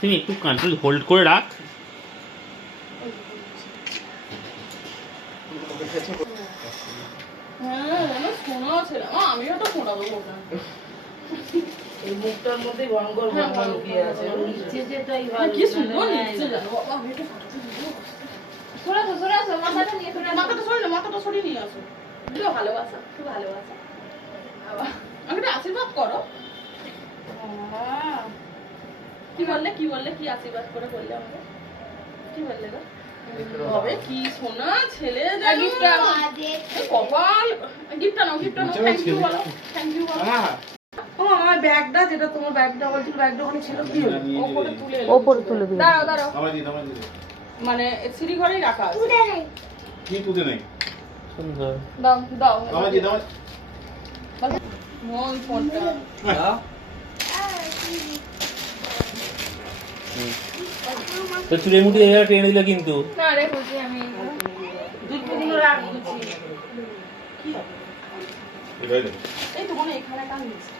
তুমি একটু control hold করে রাখ। আমিও তো ফোটাবো এই মুখটার মধ্যে গঙ্গর গঙ্গা লুকিয়ে আছে। নিচে যেটাই ভালো। কি সুন্দর নিচে জানো বাবা, আমি একটু ফটো তুলবো। সরে আসো মাথাটা নিয়ে সরে। মাথাটা সরিয়ে নিয়ে আসো। দিও ভালোবাসা, খুব ভালোবাসা। বাবা আমাকে আশীর্বাদ করো। কি বললে কি আশীর্বাদ করে বললে আমাকে? কি বললে গো? তবে কি সোনা ছেলে জানি কপাল। গিফটটা নাও থ্যাংক ইউ বলো। ও আমার ব্যাগটা, যেটা তোমার ব্যাগটা বলছিল, ব্যাগটা ওখানে ছিল, কি হলো? ওপরে তুলে দিও। দাঁড়াও মানে সিঁড়ি ঘরেই রাখা আছে। কি তুলে নেই সুন্দর। দাও আমায় দিয়ে দাও। মন ফোনটা তো চুলের মুঠি এরা টেনে দিল কিন্তু। না রে বলছি আমি দুধগুলো রাখ দিচ্ছি। এবারে এই তো মনে এখানে টান দিচ্ছি।